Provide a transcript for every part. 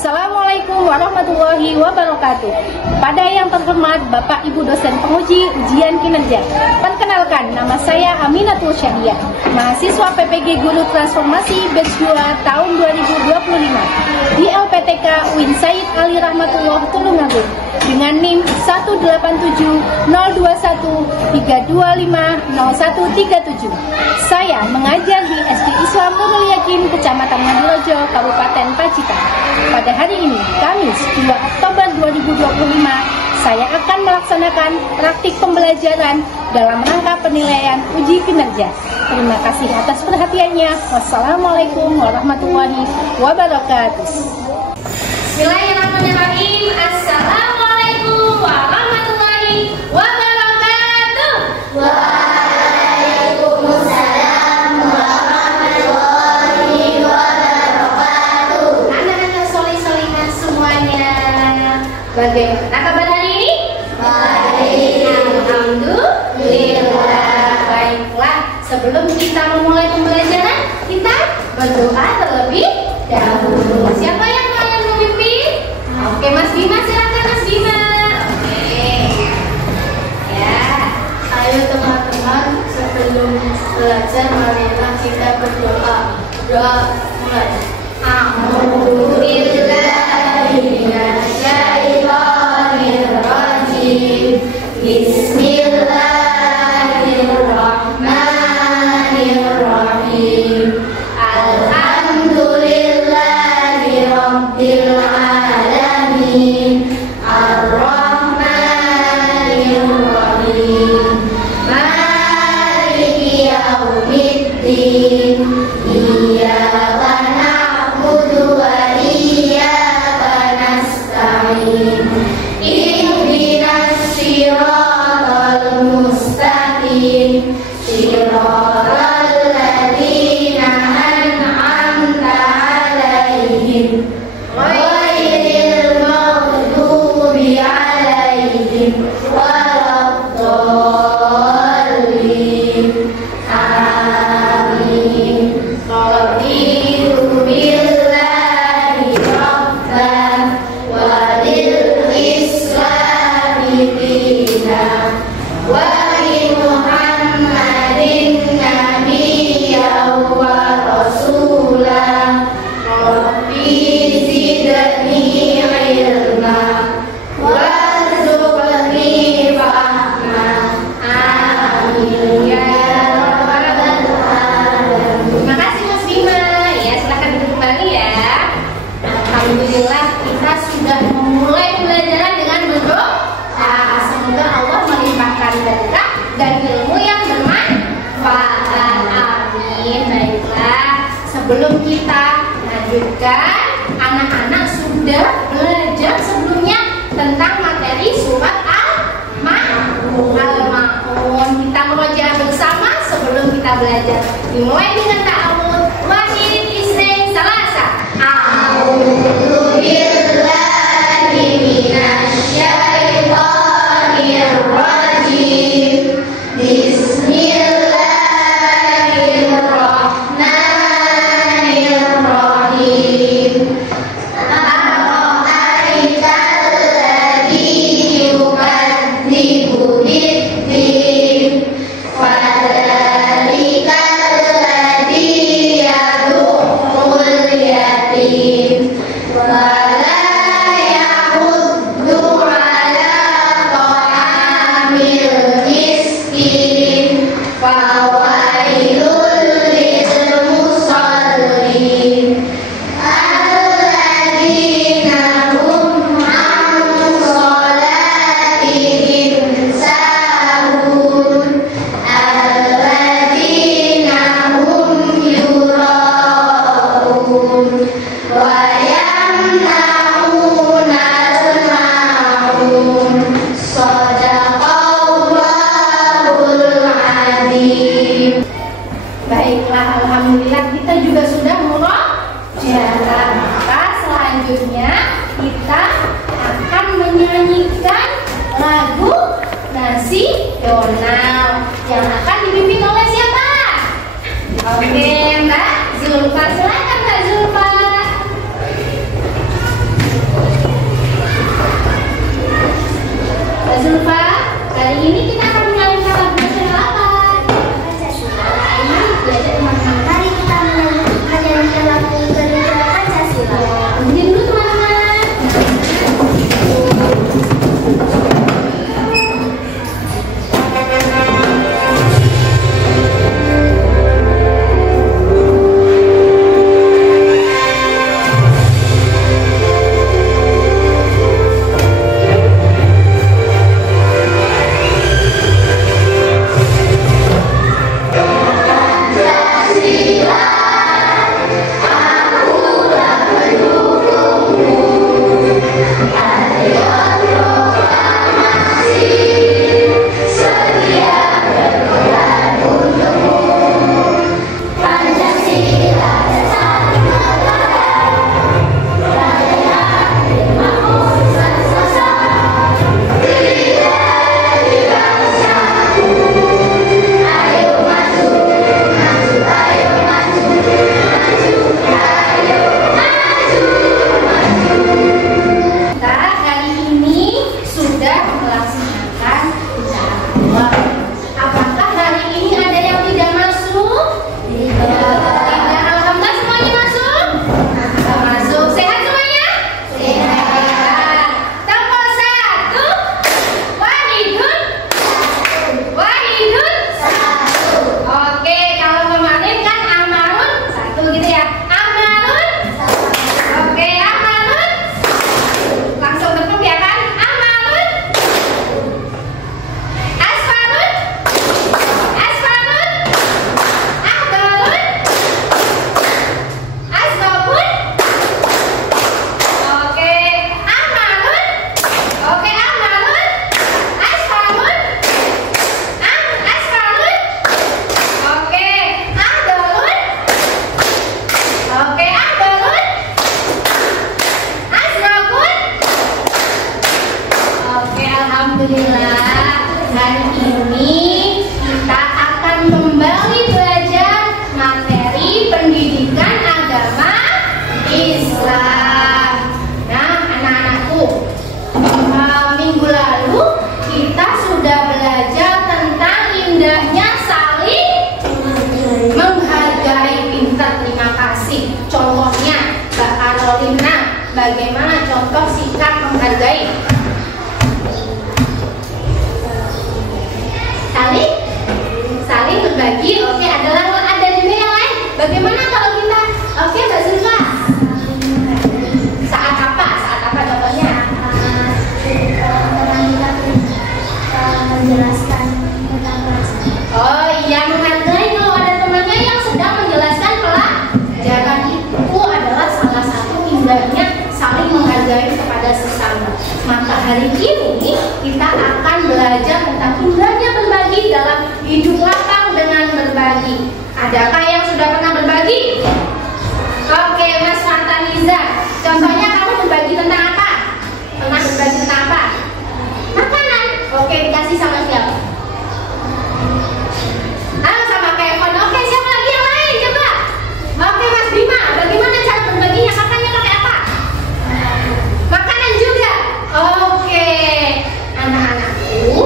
Assalamualaikum warahmatullahi wabarakatuh. Pada yang terhormat Bapak Ibu dosen penguji ujian kinerja, perkenalkan nama saya Aminatul Syahdiah, mahasiswa PPG Guru Transformasi Batch 2 tahun 2025 di LPTK UIN Said Ali Rahmatullah Tulungagung dengan NIM 1870213250137. Saya mengajar di SD Islam Nurul Yakin, Kecamatan Ngadirojo, Kabupaten Pacitan. Pada hari ini, Kamis 2 Oktober 2025, saya akan melaksanakan praktik pembelajaran dalam rangka penilaian uji kinerja. Terima kasih atas perhatiannya. Wassalamualaikum warahmatullahi wabarakatuh. Bismillahirrahmanirrahim. Assalamualaikum warahmatullahi wabarakatuh. Waalaikumsalam warahmatullahi wabarakatuh. Anak-anak soleh-solehah semuanya, bagaimana kabar hari ini? Baik. Alhamdulillah. Baiklah, sebelum kita memulai pembelajaran, kita berdoa terlebih dahulu. Siapa yang akan memimpin? Oke, Mas Bima, silakan Mas Bima. Oke. Ya. Ayo teman-teman, sebelum belajar marilah kita berdoa. Doa mulai. A'udzubillahiminasyaitonirrajim. Bismillahirrahmanirrahim. Alhamdulillahirabbil alamin. Ar-Rahmanir-Rahim. Maliki yaumiddin. Iyyaka na'budu wa iyyaka nasta'in. Ihdinas siratal mustaqim. Siratal ladzina an'amta 'alaihim ghairil maghdubi 'alaihim waladdallin. Amin. Raditu billahi rabban wa bil islami dinan wa bi Muhammadin nabiyyan wa rasulan. Rabbi zidni ilma warzuqni fahma. Amin ya rabbal alamin. Terima kasih Mas Bima. Ya, silakan duduk kembali ya. Alhamdulillah, kita sudah memulai pembelajaran dengan berdoa. Semoga Allah melimpahkan berkah dan ilmu yang bermanfaat. Amin. Baiklah, sebelum kita lanjutkan, anak-anak sudah belajar sebelumnya tentang materi surat Al-Ma'un. Kita murojaah bersama sebelum kita belajar. Dimulai dengan ta'awudz. Wahid, isnain, salasa. A'udzubillahi minasyaitonirrajim. Bismillahirrahmanirrahim. Ara'aital ladzi yukadzibu bid-din. Fadzalikal ladzi yad'ul yatim. Wala yahuddu ala ta'amil miskin. Fawailul lil musallin. Alladzina hum an salatihim sahun. Alladzina hum yura'un. Wa yamna'una al-ma'un. Shadaqallahul azim. Baiklah, alhamdulillah kita juga sudah murojaah. Maka selanjutnya kita akan menyanyikan lagu nasional yang akan dipimpin oleh siapa? Oke, Mbak Zulfa, silakan Mbak Zulfa. Hari ini kita akan menyanyikan lagu nasional apa? Pancasila. Ini belajar teman-teman. Mari kita menyanyikan lagu Garuda Pancasila. Begini dulu teman-teman. Alhamdulillah, hari ini kita akan kembali belajar materi pendidikan agama Islam. Nah, anak-anakku, minggu lalu kita sudah belajar tentang indahnya saling menghargai. Pintar, terima kasih. Contohnya, Mbak Carolina, bagaimana contoh sikap menghargai? Saling berbagi. Oke, ada juga yang lain. Bagaimana kalau kita? Oke, Mbak Zulfa. Saat apa contohnya? Menjelaskan tentang perasaan. Oh iya, menghargai. Kalau ada temannya yang sedang menjelaskan pelajaran, itu adalah salah satu indahnya saling menghargai kepada sesama. Maka hari ini kita akan belajar tentang indahnya berbagi dalam hidup lapang dengan berbagi. Adakah yang sudah pernah berbagi? Oke, Mas Fantaniza, contohnya kamu berbagi tentang apa? Pernah berbagi tentang apa? Makanan. Oke, dikasih sama siapa? Sama Kevin. Oke, siapa lagi yang lain? Coba. Oke, Mas Bima, bagaimana cara berbaginya? Makannya pakai apa? Makanan juga. Oke, anak-anakku,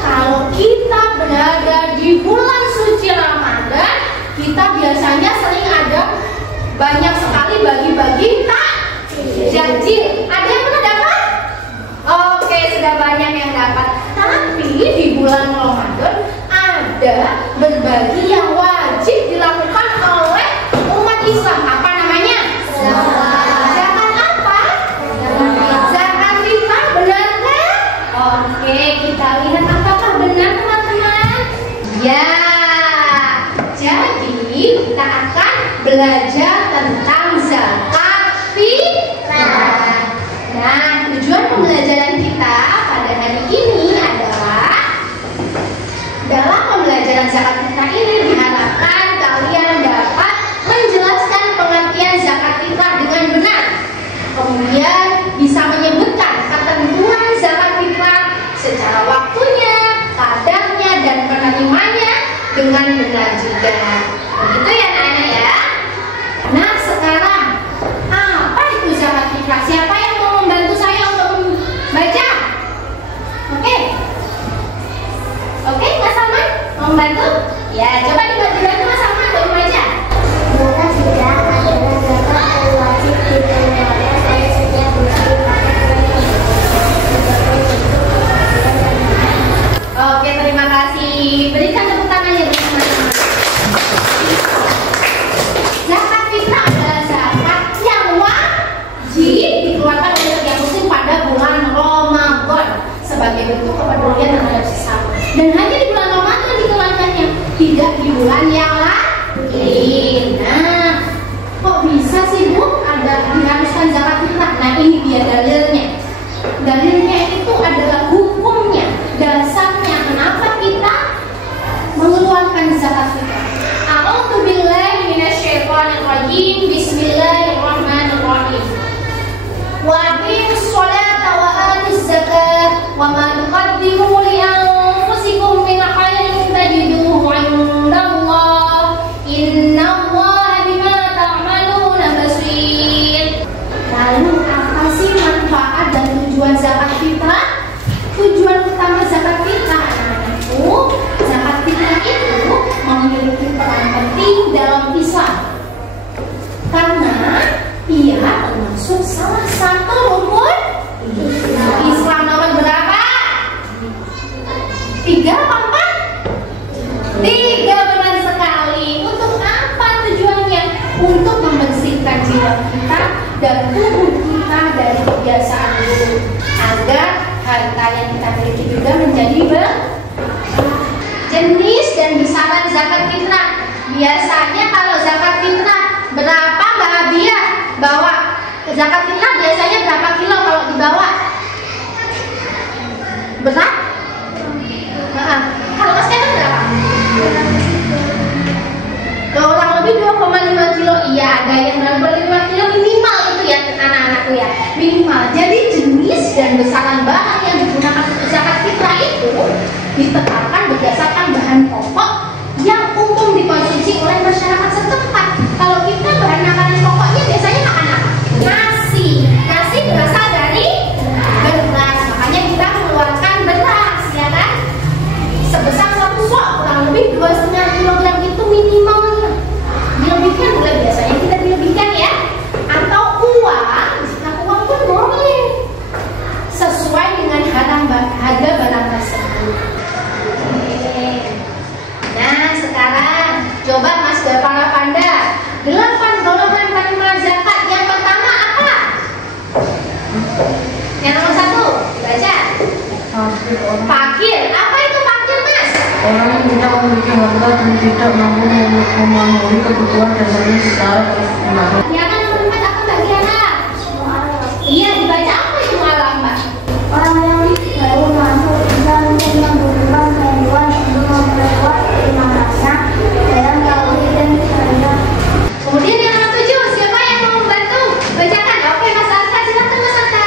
kalau kita berada di bulan suci Ramadan, kita biasanya sering ada banyak sekali bagi-bagi takjil. Ada yang pernah dapat? Oke, sudah banyak yang dapat. Tapi di bulan Ramadan ada berbagi yang wajib dilakukan oleh umat Islam. Apa namanya? Zakat apa? Zakat fitrah, benar kan? Oke, kita lihat apakah benar teman-teman? Ya, jadi kita akan belajar tentang zakat fitrah. Nah, tujuan pembelajaran kita pada hari ini adalah dalam pembelajaran zakat fitrah ini diharapkan kalian dapat menjelaskan pengertian zakat fitrah dengan benar. Kemudian bisa menyebutkan ketentuan zakat fitrah secara waktunya, kadarnya, dan penerimanya dengan benar juga. Begitu ya anak-anak ya. Nah, sekarang membantu? Ya, coba dibantu sama Ibu aja. Zakat fitrah adalah zakat yang wajib dikeluarkan oleh setiap muslim pada bulan Oke, terima kasih. Berikan tepuk tangannya teman-teman. Zakat fitrah adalah zakat yang wajib dikeluarkan oleh setiap muslim pada bulan Ramadan sebagai bentuk kepedulian terhadap sesama. Dan hanya di bulan Ramadan dikeluarkannya, tidak di bulan yang lain. Nah, kok bisa sih Bu ada diharuskan zakat fitrah? Nah, ini dia dalilnya. Dalilnya itu adalah hukumnya, dasarnya kenapa kita mengeluarkan zakat fitrah. A'udzubillahi minasyaitonirrajim. Bismillahirrahmanirrahim. Wa aqimus sholata wa atuz zakata wa ma tuqaddimu li anfusikum min khairin tajiduhu 'indallah. Innallaha bima ta'maluna basir. Lalu apa sih manfaat dan tujuan zakat fitrah? Tujuan utama zakat fitrah anak-anakku, zakat fitrah itu memiliki peran penting dalam Islam karena ia termasuk salah satu rukun Islam. Nomor berapa? 3 apa 4? 3, benar sekali. Untuk apa tujuannya? Untuk membersihkan jiwa kita dan tubuh kita dari kebiasaan buruk, agar harta yang kita miliki juga menjadi jenis dan besaran zakat fitrah. Biasanya kalau zakat fitrah berapa Mbak Abia bawa? Zakat fitrah biasanya berapa kilo kalau dibawa? Berat? Kalau Mas Kevin berapa? Kurang lebih 2,5 kilo. Iya, ada yang 2,5 kilo minimal itu ya anak-anakku ya, minimal. Jadi jenis dan besaran barang yang digunakan untuk zakat fitrah itu ditetapkan berdasarkan bahan pokok yang umum dikonsumsi oleh masyarakat setempat. Kalau kita bahan makanan pokoknya biasanya makan apa? Nasi. Nasi berasal dari beras, makanya kita mengeluarkan beras, ya kan? Sebesar 1 sok, kurang lebih 2,5 kilogram itu minimal. Dilebihkan boleh, biasanya kita dilebihkan ya. Atau uang, jika uang pun boleh sesuai dengan harga barang tersebut. Nah, sekarang coba Mas Bapala Panda, 8 golongan penerima zakat. Yang pertama apa? Yang nomor 1, baca. Fakir. Apa itu fakir, Mas? Orang yang tidak memiliki harta dan tidak mampu memenuhi kebutuhan dasarnya secara terus-menerus. Ya kan nomor 4 apa Mbak Diana? Iya, dibaca apa itu malam, Mbak? orang yang baru masuk Islam dan membutuhkan bantuan untuk memperkuat imannya dalam tauhid dan syariat. Kemudian yang nomor 7, siapa yang mau membantu? Bacakan. Oke, Mas Arka, silakan Mas Arka.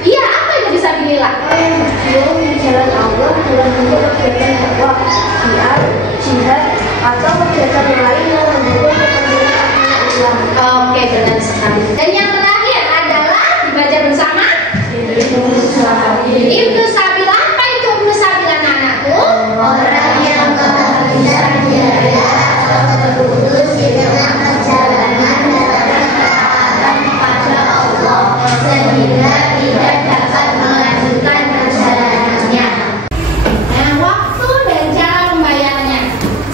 Iya, apa itu bisa bilillah? Orang yang berjuang di jalan Allah dalam bentuk kegiatan dakwah, jihad, atau kegiatan lain yang mendukung kepentingan agama Islam. Oke, benar sekali. Dan yang terakhir adalah dibaca bersama Ibnu Sabil. Apa itu Ibnu Sabil, anak-anakku? Orang yang kehabisan biaya atau terputus di tengah perjalanan dalam ketaatan kepada Allah sehingga tidak dapat melanjutkan perjalanannya. Nah, waktu dan cara membayarnya.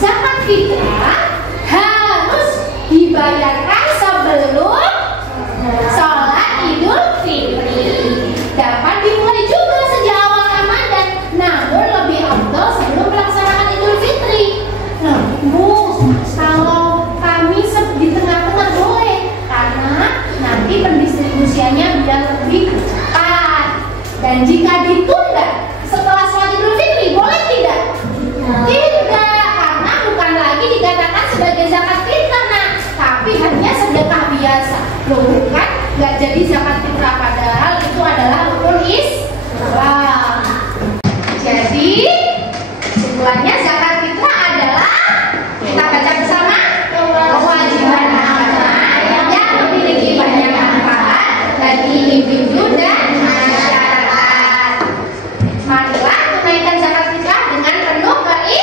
Zakat fitrah harus dibayarkan sebelum sholat Idul Fitri. Dapat dimulai juga sejak awal Ramadan, namun lebih afdal sebelum pelaksanaan Idul Fitri. Nah, Bu, kalau kami di tengah-tengah boleh, karena nanti pendistribusiannya biar lebih cepat. Dan jika ditunda setelah sholat Idul Fitri, boleh tidak? Tidak, karena bukan lagi dikatakan sebagai zakat fitrah, nah, tapi hanya sedekah biasa. Loh, bukan? Nggak jadi zakat fitrah, padahal itu adalah rukun Islam. Jadi kesimpulannya zakat fitrah adalah, kita baca bersama, kewajiban agama yang memiliki banyak manfaat bagi individu dan masyarakat. Marilah tunaikan zakat fitrah dengan penuh keikhlasan.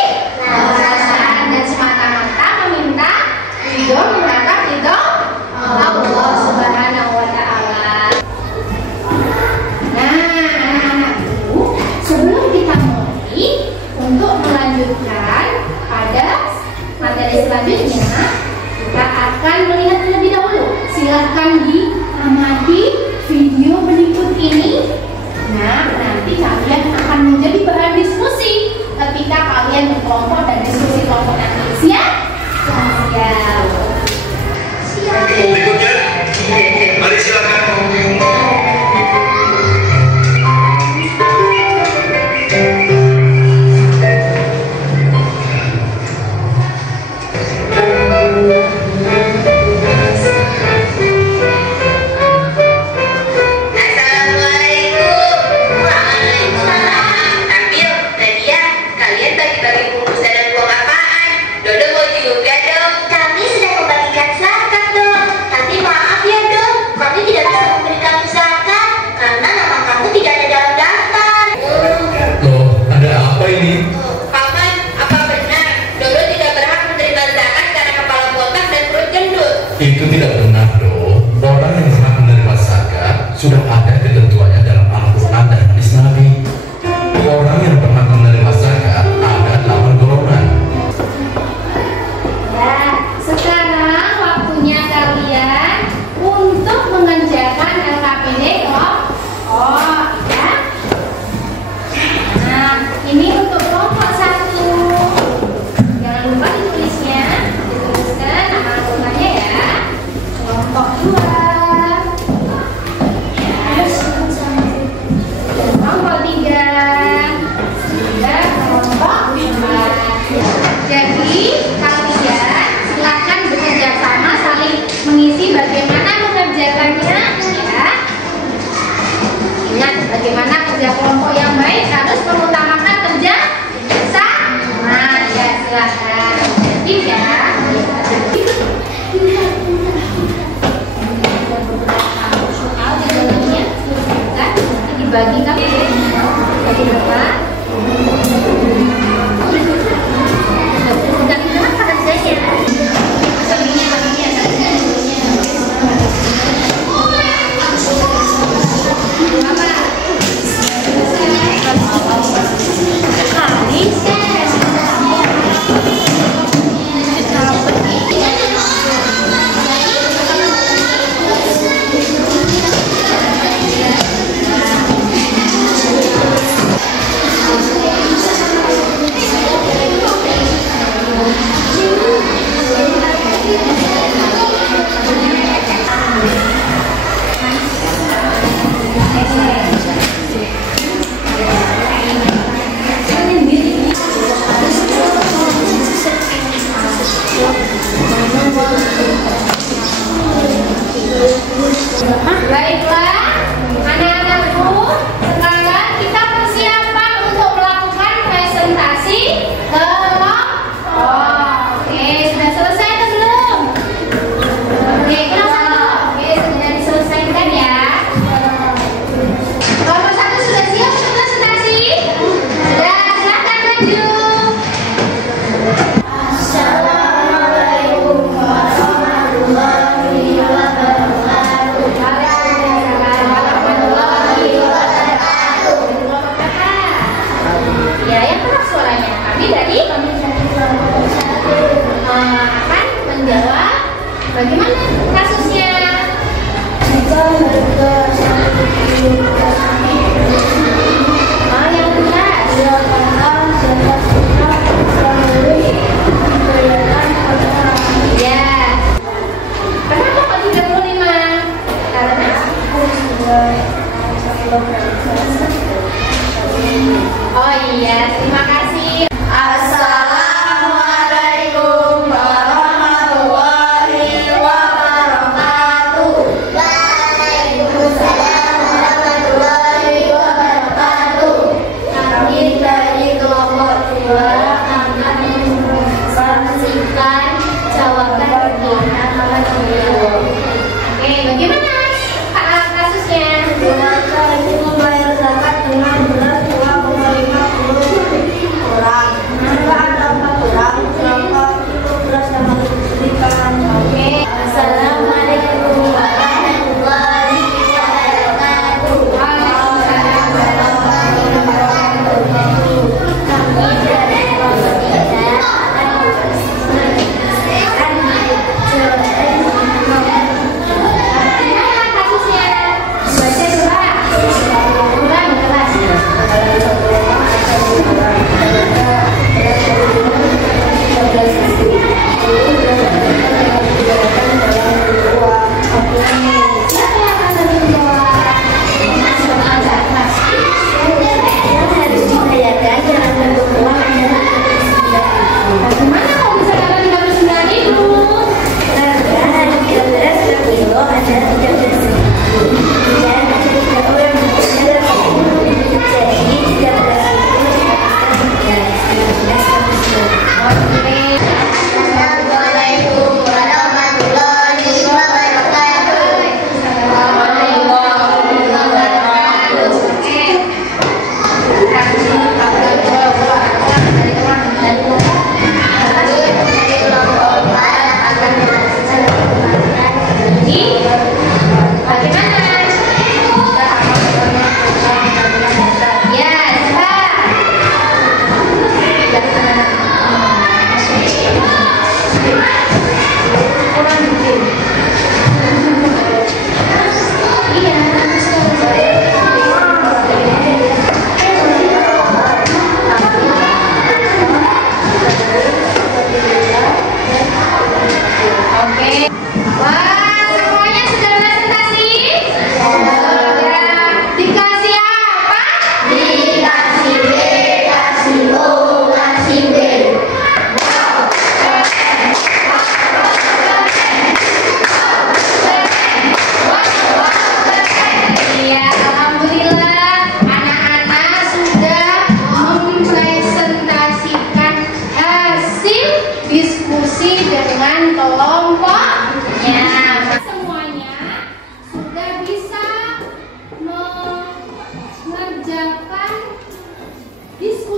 kalian berkelompok dan diskusi kelompok nanti. Siap? Siap. Berikutnya, mari silakan. Itu tidak benar, dong. Orang yang berhak menerima zakat sudah ada ketentuannya dalam Al-Quran dan hadis Nabi. Orang yang berhak menerima zakat ada 8 golongan. Ya, sekarang waktunya kalian untuk mengerjakan LKPD kelompok, ya. Nah, ini untuk kelompok 1. Jangan lupa ditulisnya, dituliskan nama anggotanya ya. Kelompok 2. Kelompok 3. Juga kelompok 4. Jadi kalian silakan bekerja sama saling mengisi bagaimana mengerjakannya ya. Ingat, bagaimana kerja kelompok yang baik harus mengutamakan kerja sama. Ya, silakan. Jadi ya. Soal di dalamnya kan dibagi kan bagi berapa? Baiklah, anak-anakku, sekarang kita persiapan untuk melakukan presentasi kelompok. Oke, sudah selesai atau belum? Oke, oke, sudah diselesaikan ya. Kelompok 1 sudah siap untuk presentasi? Sudah, silakan maju. Assalamualaikum warahmatullahi wabarakatuh. Ya, yang keras suaranya. Kami dari akan menjawab bagaimana kasusnya. Yang benar. Ya. Kenapa kok 35? Karena oh iya, terima kasih. Assalamualaikum warahmatullahi wabarakatuh. Waalaikumsalam warahmatullahi wabarakatuh. Kami dari kelompok 2 akan menyaksikan jawaban pertanyaan beliau. Oke, bagaimana kasusnya? Jenazah itu membayar zakat dengan beras 2,50.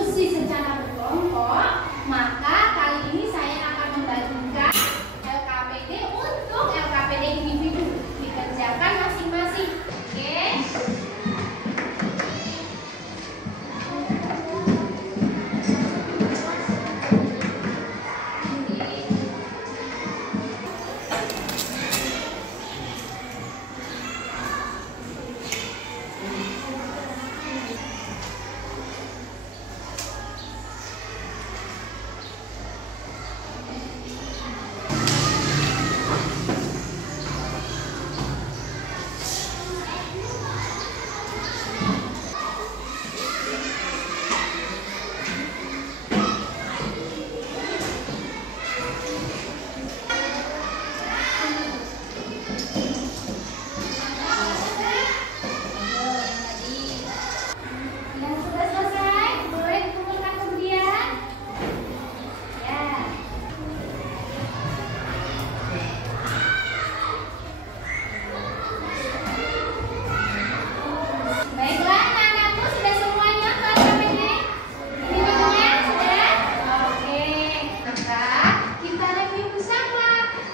diskusi secara berkelompok, maka kali ini saya akan membagikan LKPD untuk LKPD individu dikerjakan masing-masing. Oke?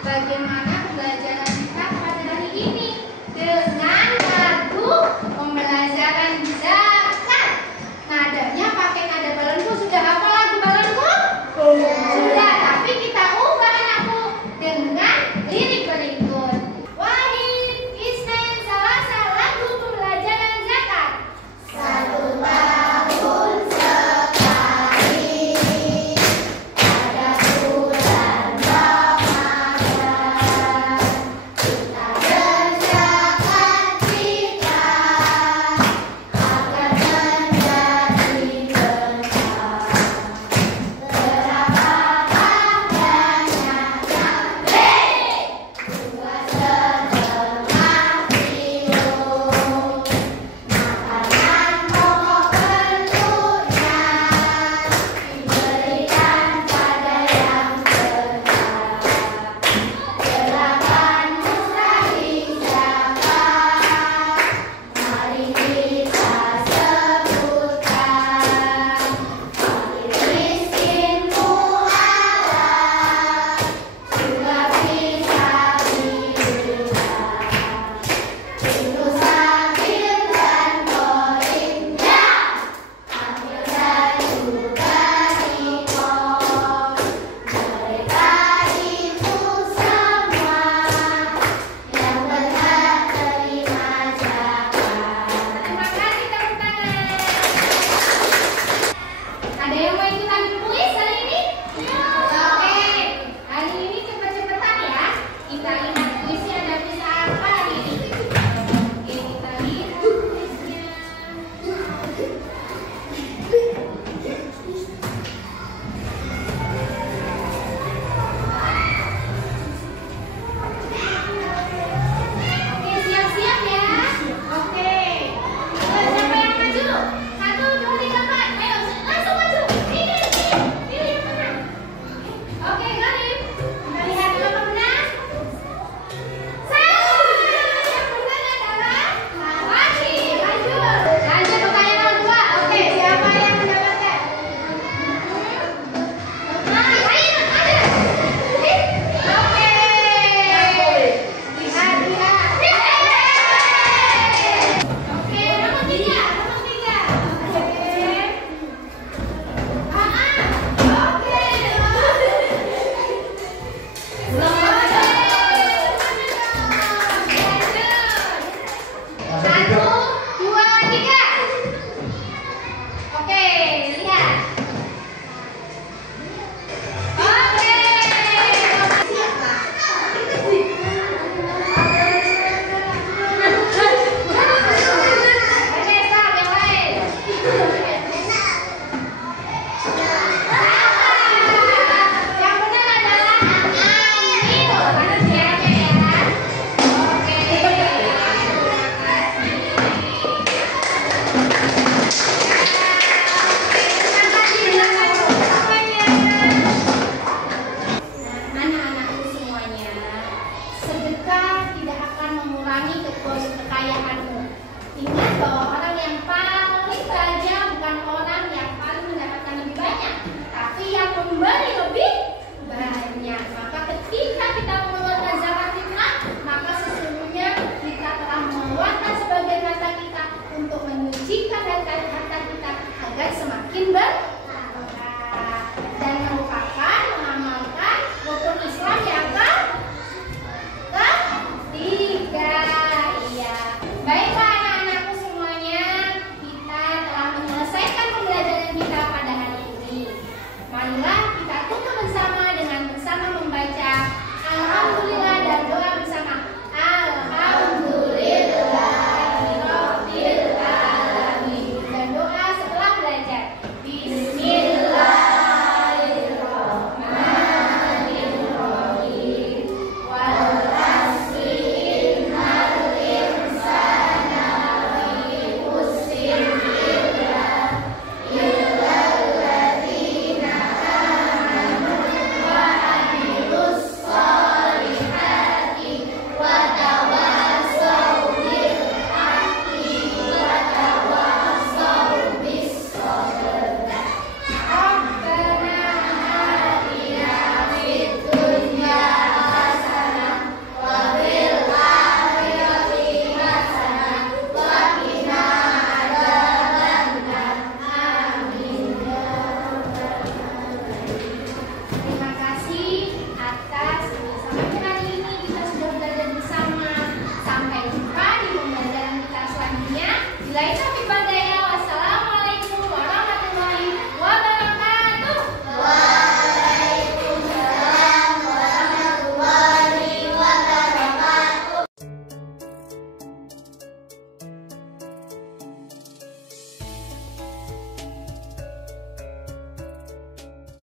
Bagaimana pembelajaran kita pada hari ini dengan lagu pembelajaran zakat. Nadanya pakai nada balenku. Sudah hafal lagu balenku? Sudah, tapi kita ubah anakku dengan lirik berikut. Wahid, Isnen, Salasa, lagu pembelajaran zakat. Satu tahun sekali pada bulan Ada yang mau ikutan kuis?